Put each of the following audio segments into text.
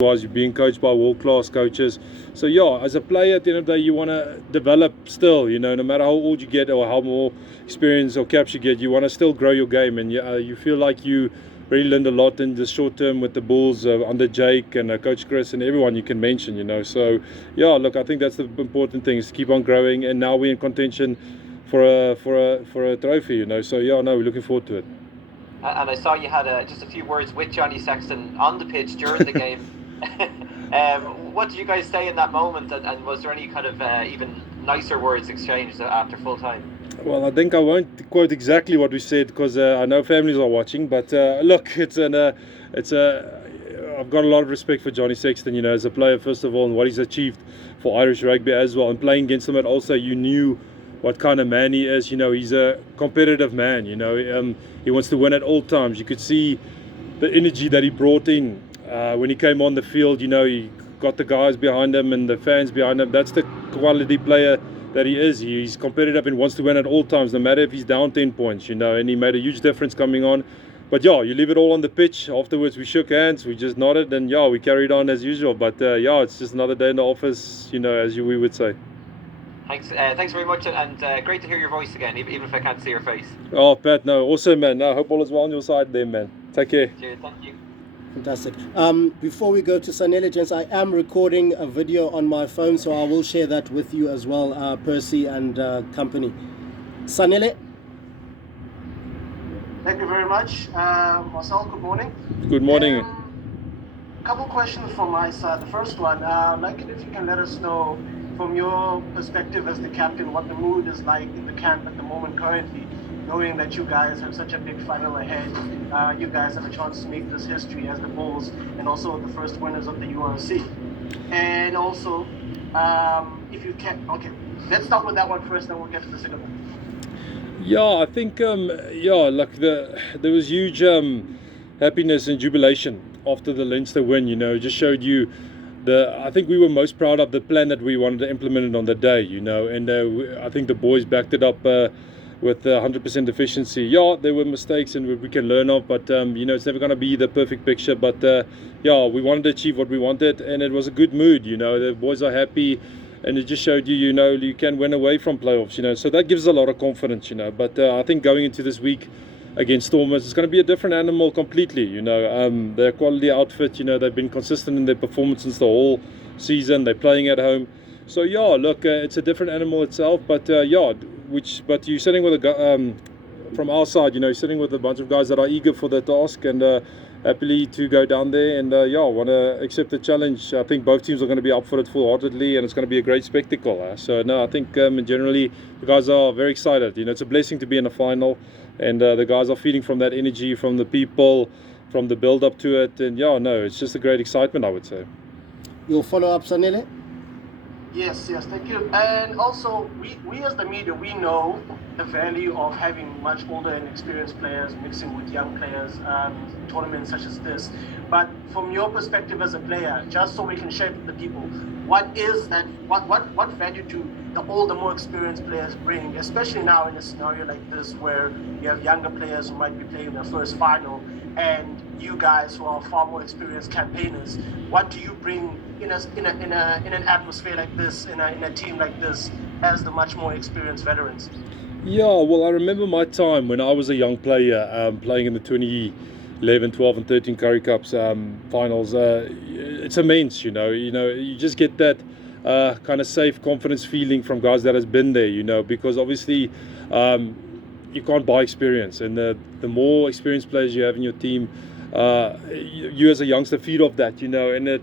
was you're being coached by world-class coaches. So yeah, as a player at the end of the day, you want to develop still, no matter how old you get or how more experience or caps you get, you want to still grow your game, and you feel like you really learned a lot in the short term with the Bulls under Jake and Coach Chris and everyone you can mention, so yeah, look, I think that's the important thing, is to keep on growing, and now we're in contention for a trophy, so yeah, no, we're looking forward to it. And I saw you had just a few words with Johnny Sexton on the pitch during the game. What did you guys say in that moment, and was there any kind of even nicer words exchanged after full time? Well, I think I won't quote exactly what we said, because I know families are watching, but look, I've got a lot of respect for Johnny Sexton, as a player first of all, and what he's achieved for Irish rugby as well, and playing against him, but also you knew what kind of man he is. He's a competitive man. He wants to win at all times. You could see the energy that he brought in when he came on the field. He got the guys behind him and the fans behind him. That's the quality player that he is. He's competitive and wants to win at all times, no matter if he's down 10 points, and he made a huge difference coming on. But yeah, you leave it all on the pitch. Afterwards, we shook hands, we just nodded, and yeah, we carried on as usual. But yeah, it's just another day in the office, we would say. Thanks very much, and great to hear your voice again, even if I can't see your face. Oh, Pat, no, awesome, man. No, hope all is well on your side there, man. Take care. Cheers, thank you. Fantastic. Before we go to Sanele, gents, I am recording a video on my phone, so I will share that with you as well, Percy and company. Sanele? Thank you very much. Marcell, good morning. Good morning. A couple questions from my side. The first one, I'd like it if you can let us know, from your perspective as the captain, what the mood is like in the camp at the moment currently, knowing that you guys have such a big final ahead. You guys have a chance to make this history as the Bulls, and also the first winners of the URC. And also, if you can, okay, let's start with that one first, then we'll get to the second one. Yeah, I think, look, there was huge happiness and jubilation after the Leinster win, it just showed you I think we were most proud of the plan that we wanted to implement it on the day, and I think the boys backed it up with 100% efficiency. Yeah, there were mistakes and we can learn of, but it's never going to be the perfect picture. But yeah, we wanted to achieve what we wanted, and it was a good mood. The boys are happy, and it just showed you, you can win away from playoffs. So that gives us a lot of confidence. But I think going into this week against Stormers, it's going to be a different animal completely. Their quality outfit, they've been consistent in their performance since the whole season. They're playing at home, so yeah, look, it's a different animal itself. But yeah, but you're sitting with from our side, you're sitting with a bunch of guys that are eager for the task and happily to go down there and want to accept the challenge. I think both teams are going to be up for it full-heartedly, and it's going to be a great spectacle. So no, I think generally the guys are very excited. It's a blessing to be in a final, and the guys are feeding from that energy, from the people, from the build-up to it, and yeah, no, it's just a great excitement, I would say. Your follow-up, Sanele? Yes, thank you. And also, we as the media, we know the value of having much older and experienced players mixing with young players in tournaments such as this. But from your perspective as a player, just so we can share with the people, what value do the older, more experienced players bring, especially now in a scenario like this where you have younger players who might be playing their first final, and you guys who are far more experienced campaigners? What do you bring in an atmosphere like this, in a team like this, as the much more experienced veterans? Yeah, well, I remember my time when I was a young player playing in the 2011, 12 and 13 Currie Cups finals. It's immense, you just get that kind of safe confidence feeling from guys that has been there, because obviously you can't buy experience, and the more experienced players you have in your team, you as a youngster feed off that, and it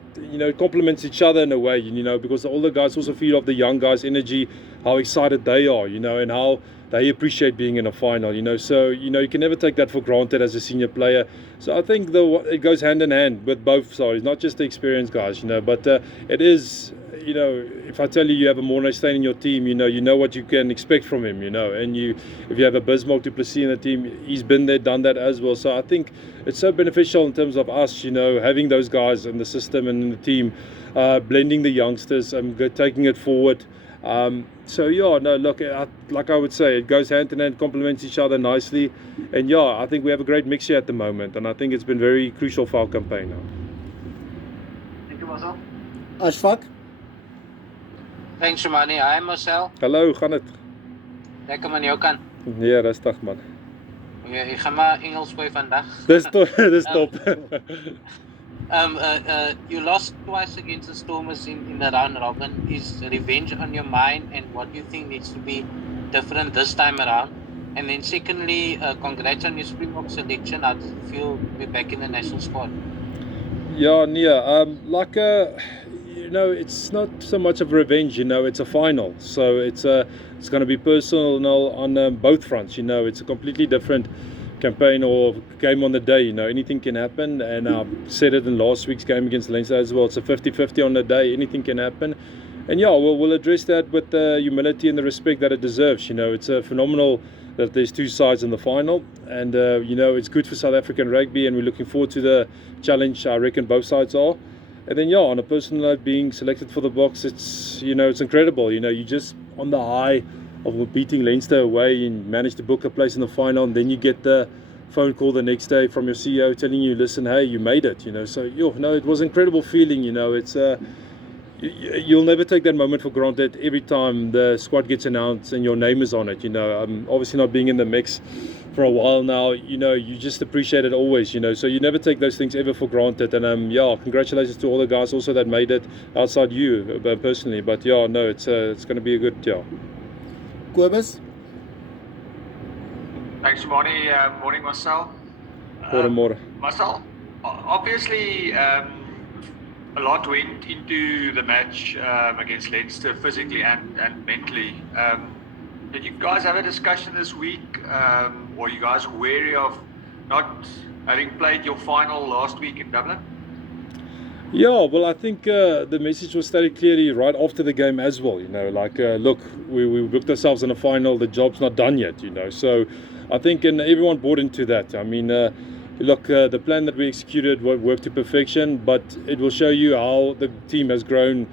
complements each other in a way, because the older guys also feed off the young guys' energy, how excited they are, and how they appreciate being in a final, so you can never take that for granted as a senior player. So I think it goes hand in hand with both sides, not just the experienced guys, but it is, if I tell you have a Morné Steyn in your team, you know what you can expect from him, and if you have a Bismarck du Plessis in the team, he's been there, done that as well. So I think it's so beneficial in terms of us, having those guys in the system and in the team, blending the youngsters and taking it forward. So yeah, no, look, like I would say, it goes hand in hand, complements each other nicely, and yeah, I think we have a great mixture at the moment, and I think it's been very crucial for our campaign now. you, Marcell. Ashfaq? Thanks, Shimani. Hi, Marcell. Hallo, hoe gaan dit? Lekker man, jou kan. Ja, rustig man. Ik ga maar Engels gooi vandaag. Dis top, dis top. You lost twice against the Stormers in the round robin. Is revenge on your mind, and what do you think needs to be different this time around? And then secondly, congrats on your Springbok selection. How does it feel to be back in the national squad? Ja, nee, you know, it's not so much of revenge, you know, it's a final. So it's going to be personal on both fronts, you know. It's a completely different campaign or game on the day, you know. Anything can happen, and I said it in last week's game against Leinster as well. It's a 50-50 on the day, anything can happen. And yeah, we'll address that with the humility and the respect that it deserves, you know. It's phenomenal that there's two sides in the final, and you know, it's good for South African rugby, and we're looking forward to the challenge I reckon both sides are. And then yeah, on a personal note, being selected for the Boks, it's, you know, it's incredible. You know, you just on the high of beating Leinster away and manage to book a place in the final, and then you get the phone call the next day from your CEO telling you, listen, hey, you made it, you know. So no, it was an incredible feeling, you know. It's you'll never take that moment for granted every time the squad gets announced and your name is on it, you know. Obviously not being in the mix for a while now, you know, you just appreciate it always, you know, so you never take those things ever for granted. And yeah, congratulations to all the guys also that made it outside you personally. But yeah, no, it's going to be a good, yeah. Kobus? Thanks, Shimani. Morning, Marcell. Goedemorgen. Marcell, obviously a lot went into the match against Leinster physically and mentally. Did you guys have a discussion this week? Were you guys wary of not having played your final last week in Dublin? Yeah, well, I think the message was stated clearly right after the game as well, you know, like, look, we booked ourselves in a final, the job's not done yet, you know, so I think and everyone bought into that. I mean, look, the plan that we executed worked to perfection, but it will show you how the team has grown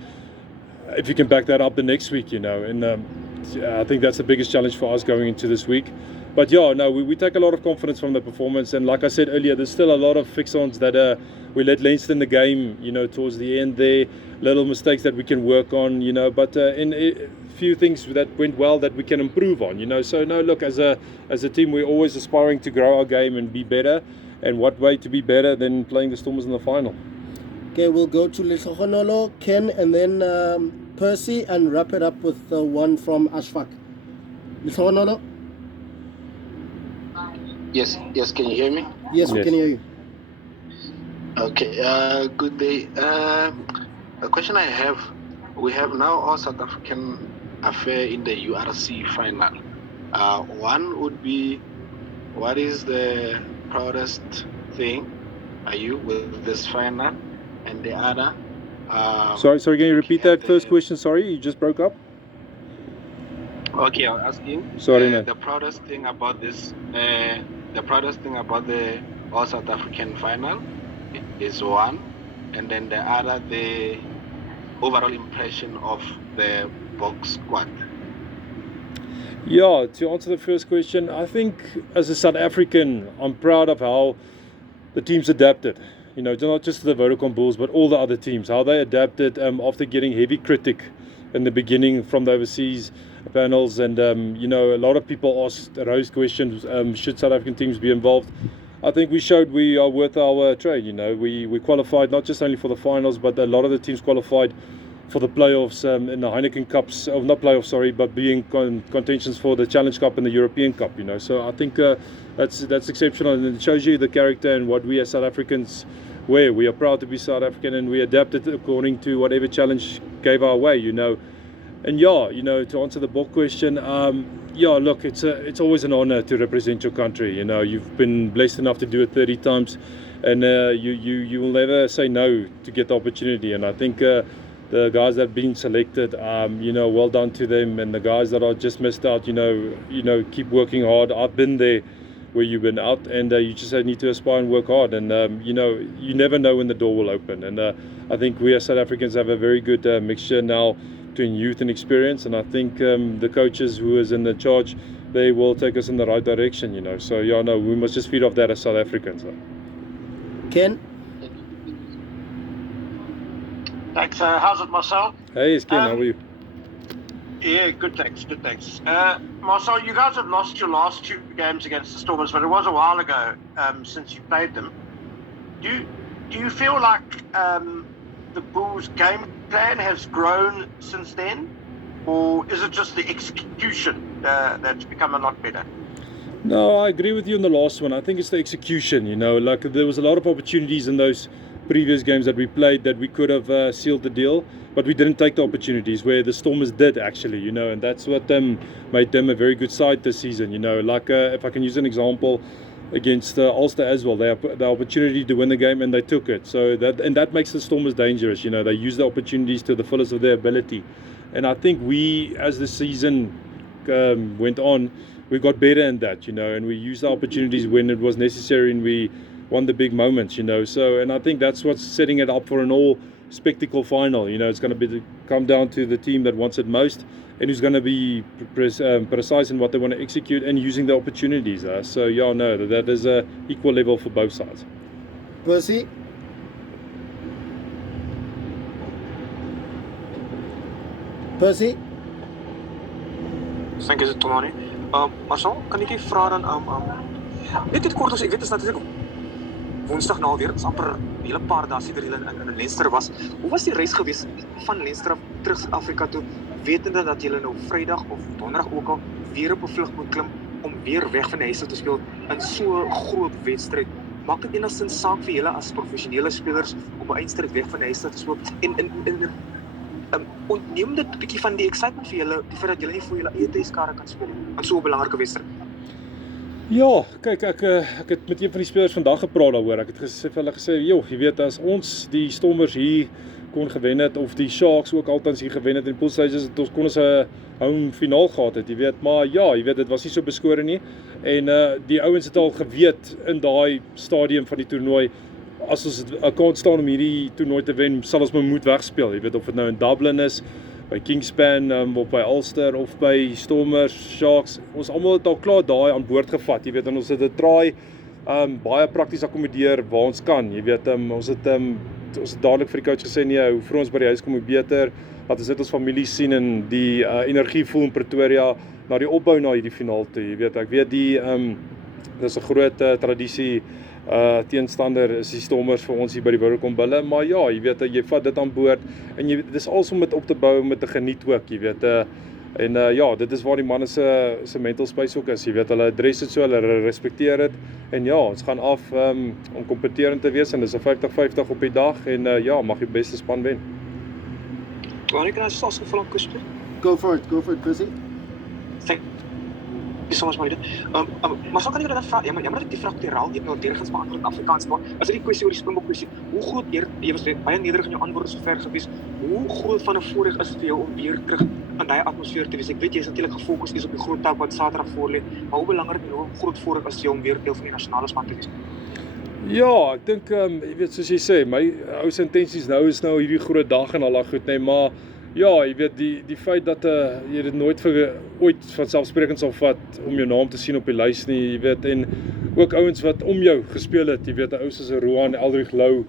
if you can back that up the next week, you know, and I think that's the biggest challenge for us going into this week. But yeah, no, we take a lot of confidence from the performance, and like I said earlier, there's still a lot of fix-ons that we let Leinster in the game, you know, towards the end there, little mistakes that we can work on, you know, but in a few things that went well that we can improve on, you know. So no, look, as a team, we're always aspiring to grow our game and be better, and what way to be better than playing the Stormers in the final. Okay, we'll go to Lehlohonolo, Ken, and then Percy, and wrap it up with the one from Ashfaq. Lehlohonolo? Yes, can you hear me? Yes, we Yes. can hear you. Okay, good day. The question I have, we have now our South African affair in the URC final. One would be, what is the proudest thing are you with this final? And the other... Sorry, can you repeat that first question? Sorry, you just broke up. Okay, I'll ask you. Sorry, man. The proudest thing about this, the proudest thing about the All South African final is one, and then the other, the overall impression of the Boks squad. Yeah, to answer the first question, I think as a South African, I'm proud of how the teams adapted. You know, not just the Vodacom Bulls, but all the other teams, how they adapted after getting heavy critic in the beginning from the overseas panels. And, you know, a lot of people raised questions, should South African teams be involved? I think we showed we are worth our trade, you know. We qualified not just only for the finals, but a lot of the teams qualified for the playoffs in the Heineken Cups, not playoffs, sorry, but being contentions for the Challenge Cup and the European Cup, you know. So I think that's exceptional, and it shows you the character and what we as South Africans wear. We are proud to be South African, and we adapted according to whatever challenge gave our way, you know. And yeah, you know, to answer the Bok question, yeah, look, it's always an honor to represent your country. You know, you've been blessed enough to do it 30 times, and you will never say no to get the opportunity. And I think the guys that have been selected, you know, well done to them. And the guys that are just missed out, you know, keep working hard. I've been there where you've been out, and you just need to aspire and work hard. And you know, you never know when the door will open. And I think we as South Africans have a very good mixture now between youth and experience, and I think the coaches who is in the charge, they will take us in the right direction, you know. So yeah, no, we must just feed off that as South Africans. Ken? Thanks. How's it, Marcell? Hey, it's Ken, how are you? Yeah, good, thanks. Good, thanks. Marcell, you guys have lost your last 2 games against the Stormers, but it was a while ago since you played them. Do you feel like the Bulls' game plan has grown since then, or is it just the execution that's become a lot better? No, I agree with you on the last one. I think it's the execution, like there was a lot of opportunities in those previous games that we played that we could have sealed the deal, but we didn't take the opportunities where the Stormers did actually, and that's what made them a very good side this season, like if I can use an example against Ulster as well, they had the opportunity to win the game and they took it, so that makes the Stormers dangerous, they use the opportunities to the fullest of their ability, and I think we, as the season went on, we got better in that, and we used the opportunities when it was necessary and we won the big moments, so, and I think that's what's setting it up for an all spectacle final, it's going to come down to the team that wants it most and who's going to be precise in what they want to execute and using the opportunities, so yeah, no, that is a equal level for both sides. Percy? Thank you, Tomani. Marcell, kan ek vra dan net dit kort, ons ek weet is natuurlik Woensdag nou weer, is amper 'n hele paar dae sedert julle in Leinster was. Hoe was die reis gewees van Leinster af terug Suid-Afrika toe, wetende dat julle nou Vrydag of Donderdag ook al weer op 'n vlug moet klim om weer weg van die huis te speel in so 'n groot wedstryd? Maak dit enigstens saak vir julle as professionele spelers om 'n eindstryd weg van die huis te speel? En ontneem dit 'n bietjie van die excitement vir julle, die feit dat julle nie vir julle eie tuiskare kan speel in so 'n belangrike wedstryd? Ja, kyk, ek het met een van die spelers vandag gepraat daaroor. Ek het vir hulle gesê, jy weet, as ons die Stormers hier kon gewen het, of die Sharks ook altans hier gewen het in pool stages, kon ons 'n home finaal gehad het, jy weet. Maar ja, jy weet, dit was nie so beskore nie. En die ouens het al geweet in daai stadium van die toernooi, as ons kan staan om hierdie toernooi te wen, sal ons moet wegspeel. Jy weet, of dit nou in Dublin is, by Kingspan, of by Ulster, of by Stormers, Sharks, ons almal het al klaar daai aan boord gevat, jy weet, en ons het dit traai, baie prakties akkommodeer waar ons kan, jy weet, ons het dadelik vir die coach gesê, nee, hoe vir ons by die huis kom hoe beter, laat ons dit ons familie sien en die energie voel in Pretoria, na die opbou na hierdie finaal toe, jy weet, ek weet dis 'n groot tradisie, teenstander is die Stormers vir ons hier by die Woudekom Bulle, maar ja, jy weet, jy vat dit aan boord, en dit is alles om dit op te bou, om dit te geniet ook, jy weet, en ja, dit is waar die manne se mental space ook is, jy weet, hulle adres dit so, hulle respekteer dit, en ja, ons gaan af om kompeterend te wees, en dis 'n 50-50 op die dag, en ja, mag die beste span wen. Wanneer kan ons selfs gevoel aan Kusper? Go for it, Percy. Thank you so much, Marita. Maar so kan ek dan vra, jammer dat ek die vraag terwyl jy nou teruggens beantwoord in Afrikaans, maar as dit die kwessie oor die Springbok kwessie, hoe groot jy was baie nederig in jou antwoorde sover gewees, hoe groot van 'n voorreg is dit vir jou om weer terug in daai atmosfeer te wees? Ek weet jy is natuurlik gefokus op die groot taak wat Saterdag voorlê, maar hoe belangrik en hoe groot voorreg is dit om weer deel van die nasionale span te wees? Ja, ek dink, jy weet, soos jy sê, my ou se intensies nou is hierdie groot dag en al daai goed, nee, maar ja, jy weet, die feit dat jy dit nooit ooit vanselfsprekend sal vat om jou naam te sien op die lys nie, jy weet, en ook ouens wat om jou gespeel het, jy weet, 'n ou soos Roan, Eldrich Lou,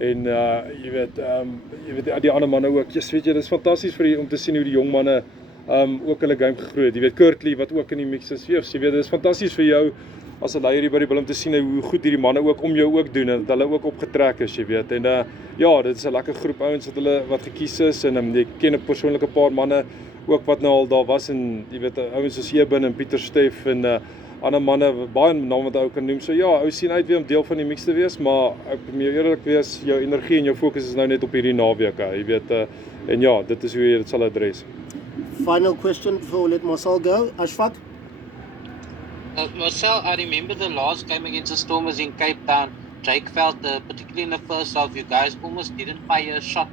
en jy weet, die ander manne ook, weet jy, dit is fantasties om te sien hoe die jong manne ook hulle game gegroei het, jy weet, Kurtley wat ook in die mix is, jy weet, dit is fantasties vir jou, as 'n leier hier by die bil om te sien hoe goed hierdie manne ook om jou ook doen, en dat hulle ook opgetrek is, jy weet, en ja, dit is 'n lekker groep ouens wat gekies is, en jy ken 'n persoonlike paar manne ook wat nou al daar was, en jy weet, ouens soos Eben en Pieter Steff, en ander manne, baie name wat ou kan noem, so ja, ou sien uit weer om deel van die mix te wees, maar ek moet eerlik wees, jou energie en jou fokus is nou net op hierdie naweek, jy weet, en ja, dit is hoe jy dit sal adres. Final question before we let Marcell go. Ashfaq? Marcell, I remember the last game against the Stormers in Cape Town. Jake felt, particularly in the first half, you guys almost didn't fire a shot.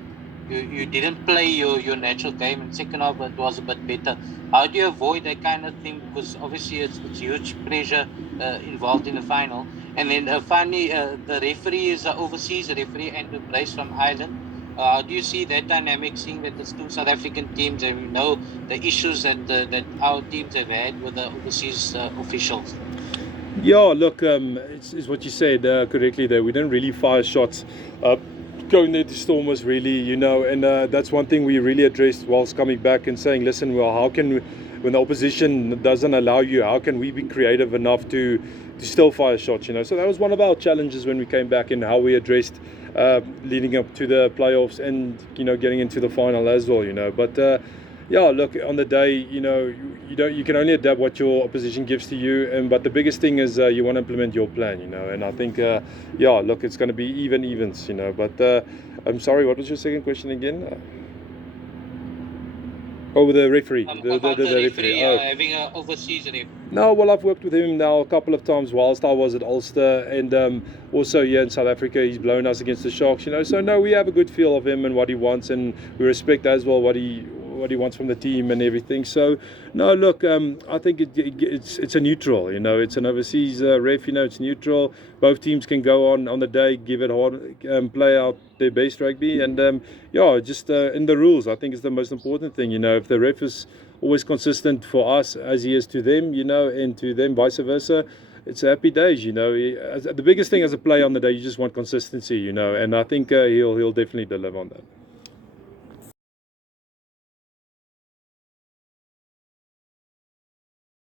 You didn't play your natural game, and second half it was a bit better. How do you avoid that kind of thing? Because obviously it's huge pressure involved in the final. And then finally, the referee is an overseas referee, Andrew Brace from Ireland. How do you see that dynamic, seeing that it's two South African teams, and we know the issues that our teams have had with the overseas officials? Yeah, look, it's what you said correctly there. We didn't really fire shots. going there to storm us, really, you know, and that's one thing we really addressed whilst coming back and saying, listen, well, how can we, when the opposition doesn't allow you, how can we be creative enough to still fire shots, you know? So that was one of our challenges when we came back, and how we addressed leading up to the playoffs and, you know, getting into the final as well, you know. But yeah, look, on the day, you know, you can only adapt what your opposition gives to you, and but the biggest thing is you want to implement your plan, you know. And I think yeah, look, it's going to be evens, you know. But I'm sorry, what was your second question again? Oh, the referee. About the referee having an overseas referee. No, well, I've worked with him now a couple of times whilst I was at Ulster, and also here in South Africa, he's blown us against the Sharks, you know. So no, we have a good feel of him and what he wants, and we respect as well what he wants from the team and everything. So no, look, I think it's a neutral, you know. It's an overseas ref, you know. It's neutral. Both teams can go on the day, give it hard, play out their best rugby, and yeah, just in the rules, I think is the most important thing, you know. If the ref is always consistent for us as he is to them, you know, and to them vice versa, it's happy days, you know. The biggest thing as a player on the day, you just want consistency, you know, and I think he'll definitely deliver on that.